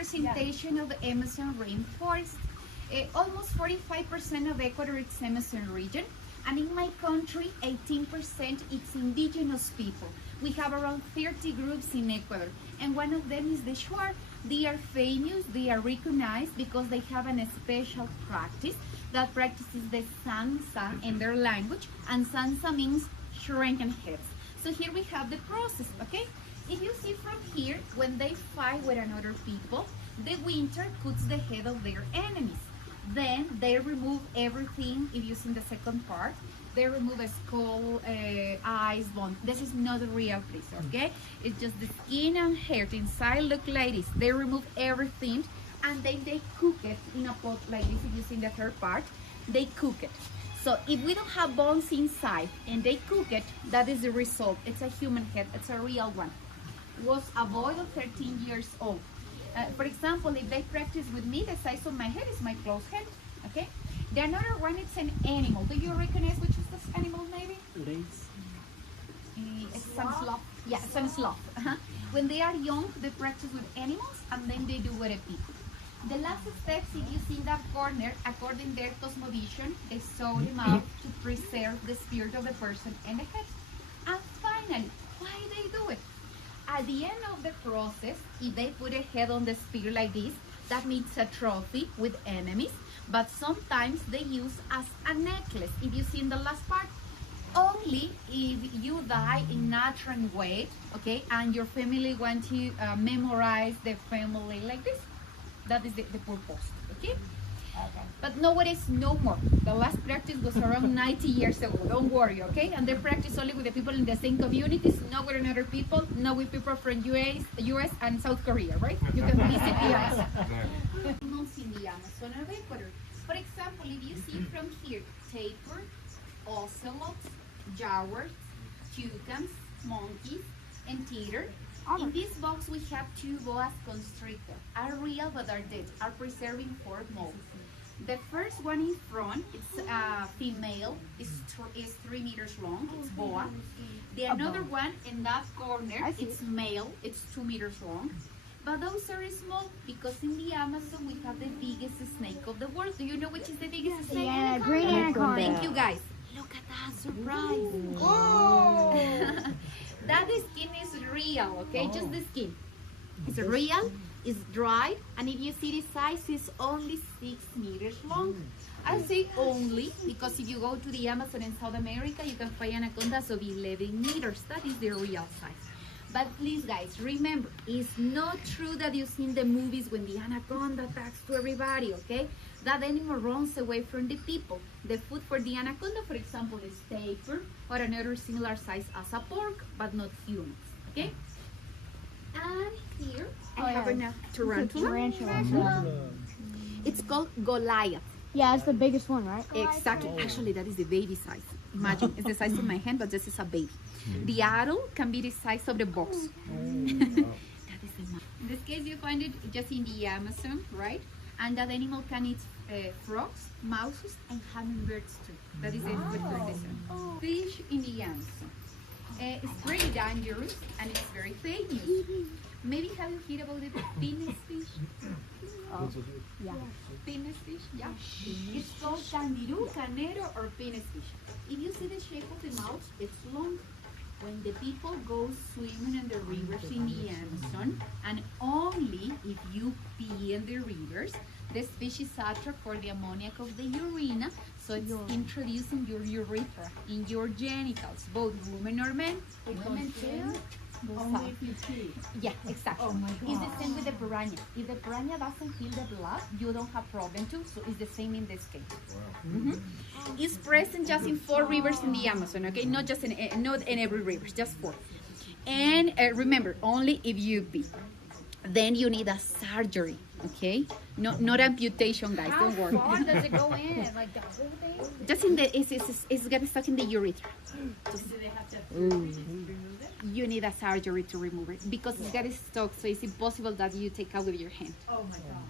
representation of the Amazon rainforest. Almost 45% of Ecuador is Amazon region, and in my country, 18% it's indigenous people. We have around 30 groups in Ecuador, and one of them is the Shuar. They are famous, they are recognized because they have a special practice that practices the Sansa in their language, and Sansa means shrunken heads. So here we have the process, okay? If you see from here, when they fight with another people, the winter cuts the head of their enemies. Then they remove everything. If you see the second part, they remove a skull, eyes, bone. This is not a real piece, okay? It's just the skin and hair. The inside look like this. They remove everything, and then they cook it in a pot like this. If you see the third part, they cook it. So if we don't have bones inside and they cook it, that is the result. It's a human head. It's a real one. It was a boy of 13 years old. For example, if they practice with me, the size of my head is my close head, okay? The another one, it's an animal. Do you recognize which is this animal, maybe? Lace. It's some sloth. Yeah, some sloth. When they are young, they practice with animals, and then they do with a people. The last steps, if you see that corner, according to their cosmovision, they sew them out to preserve the spirit of the person and the head. And finally, why they do it? At the end of the process, if they put a head on the spear like this, that means a trophy with enemies, but sometimes they use as a necklace. If you see in the last part, only if you die in natural way, okay, and your family want to memorize the family like this. That is the purpose, okay? But nowadays, no more. The last practice was around 90 years ago. Don't worry, okay? And they practice only with the people in the same communities, not with other people, not with people from US and South Korea, right? You can visit the US. In the Amazon of Ecuador. For example, if you see from here, tapir, ocelots, jaguars, toucans, monkeys, and teeter. In this box, we have two boas constrictor. Are real but are dead, are preserving for mold. The first one in front, it's female, is 3 meters long, it's boa. The another one in that corner, it's male, it's 2 meters long. But those are small because in the Amazon we have the biggest snake of the world. Do you know which is the biggest snake? Yeah, green anaconda. Thank you guys. Look at that surprise. Whoa! That skin is real, okay? Oh. Just the skin. It's real, it's dry, and if you see the size, it's only 6 meters long. I say only because if you go to the Amazon in South America, you can find anacondas of 11 meters. That is the real size. But please, guys, remember, it's not true that you see in the movies when the anaconda attacks to everybody, okay? That animal runs away from the people. The food for the anaconda, for example, is tapir or another similar size as a pork, but not humans, okay? And here I have a tarantula. It's called Goliath. Yeah, it's the biggest one, right? Exactly. Actually, that is the baby size. Imagine, it's the size of my hand, but this is a baby. The adult can be the size of the box. That is the in this case, you find it just in the Amazon, right? And that animal can eat frogs, mouses, and hummingbirds too. That is the food for this one. Fish in the Amazon. It's very dangerous and it's very famous. Maybe have you heard about the penis fish? Yeah. Penis fish, yeah. It's called candiru, canero, or penis fish. If you see the shape of the mouth, it's long. When the people go swimming in the rivers in the Amazon, and only if you pee in the rivers, this fish is attracted for the ammoniac of the urine, so it's introduced in your urethra, in your genitals, both women or men. Women too. Only if you pee. Yeah, exactly. Oh my God. It's the same with the piranha. If the piranha doesn't feel the blood, you don't have problem too. So it's the same in this case. It's present just in 4 rivers in the Amazon. Okay, not just not in every river, just 4. And remember, only if you pee. Then you need a surgery. Okay, not amputation, guys. Don't worry. How far does it go in? Like the whole thing? Just in the it's getting stuck in the urethra. Do they have to remove it? You need a surgery to remove it because it's getting stuck, so it's impossible that you take out with your hand. Oh my God.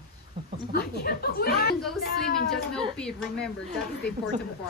Go swimming, just no pee. Remember, that is the important part.